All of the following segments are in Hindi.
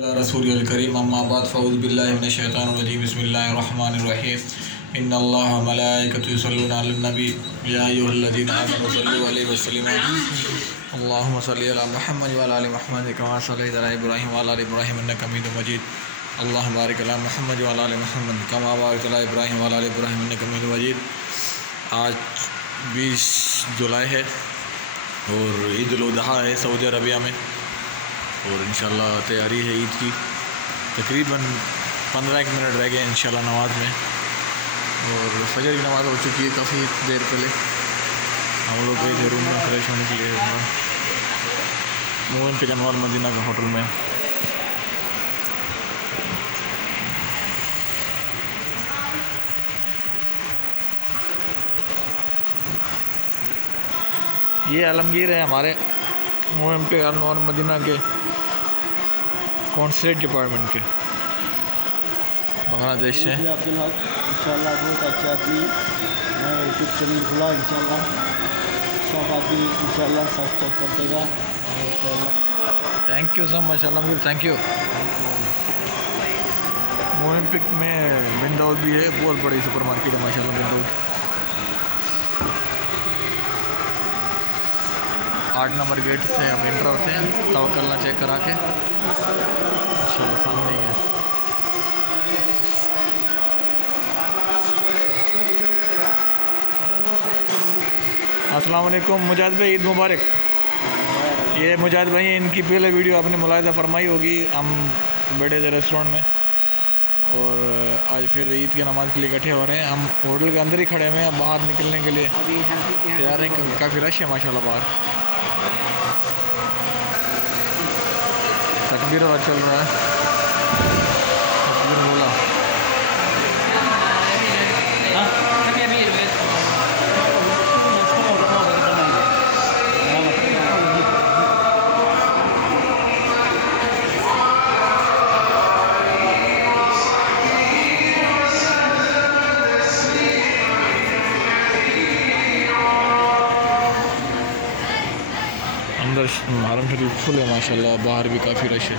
रसूल करीम अम्मा बाद फ़ऊज़ु बिल्लाहि मिनश शैतानिर रजीम बिस्मिल्लाहिर रहमानिर रहीम इन्नल्लाहा व मलाइकतहु युसल्लूना अलन नबी या अय्युहल्लज़ीना आमनू सल्लु अलैहि व सल्लिमू अल्लाहुम्मा सल्लि अला मुहम्मद व अला आलि मुहम्मद कमा सल्लैता अला इब्राहीम व अला आलि इब्राहीम इन्नका हमीदुम मजीद अल्लाहुम्मा बारिक अला मुहम्मद व अला आलि मुहम्मद कमा बारकता अला इब्राहीम व अला आलि इब्राहीम इन्नका हमीदुम मजीद। आज 20 जुलाई है और ईद उल अज़हा है सऊदी अरबिया में और इंशाल्लाह तैयारी है ईद की। तकरीबन 15 मिनट रह गए इंशाल्लाह नमाज़ में और फजर की नमाज़ हो चुकी है काफ़ी देर पहले। हम लोग गए थे रूम में फ्रेश होने के लिए मोहन के जनवाल मदीना का होटल में। ये आलमगीर है हमारे मोहन पे जनवाल मदीना के कॉन्सुलेट डिपार्टमेंट के बांग्लादेश से। इंशाल्लाह बहुत अच्छा आदमी मैं यूट्यूब चैनल खुला इंशाल्लाह सब आदमी इंशाल्लाह सब्सक्राइब कर देगा इंशाल्लाह। Thank you so much Alamgir, thank you. Mohan पिक में बिन दाऊद भी है, बहुत बड़ी सुपर मार्केट है माशाल्लाह बिन दाऊद। 8 नंबर गेट से हम इंटर होते हैं, तवक्कल चेक करा के इंशाल्लाह सामने ही है। अस्सलाम वालेकुम मुजाहिद भाई, ईद मुबारक। ये मुजाहिद भाई हैं, इनकी पहले वीडियो आपने मुलाहिज़ा फरमाई होगी। हम बड़े से रेस्टोरेंट में और आज फिर ईद की नमाज़ के लिए इकट्ठे हो रहे हैं। हम होटल के अंदर ही खड़े हुए हैं, बाहर निकलने के लिए तैयार हैं। काफ़ी रश है माशाल्लाह बाहर। तकबीर चल रहा है, तकबीर बोला। अंदर हरम शरीफ फुल है माशाल्लाह, बाहर भी काफ़ी रश है।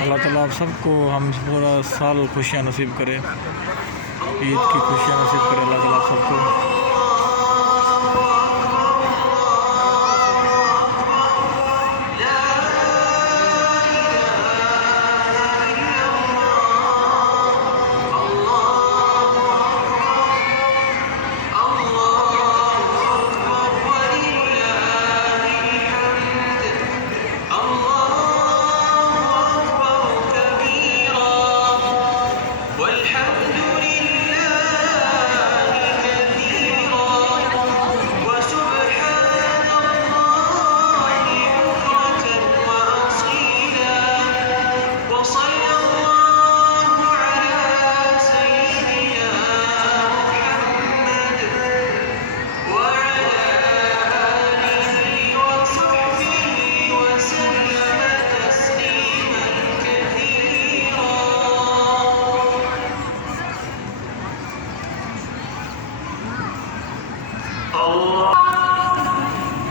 अल्लाह ताला आप सबको हम पूरा साल खुशियाँ नसीब करे, ईद की खुशियाँ नसीब करे अल्लाह ताला सबको।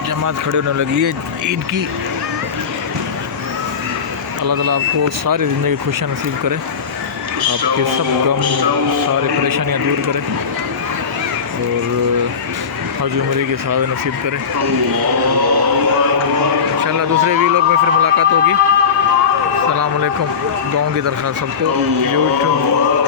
जमात खड़े होने लगी है ईद की। अल्लाह ताला आपको सारी ज़िंदगी खुशियाँ नसीब करे, आपके सब गम सारी परेशानियाँ दूर करे और हज उम्र की साथ नसीब करे। इंशाल्लाह दूसरे वीलॉग में फिर मुलाकात होगी। अस्सलाम वालेकुम। दुआओं की दरख्वास्त सबको। यूट्यूब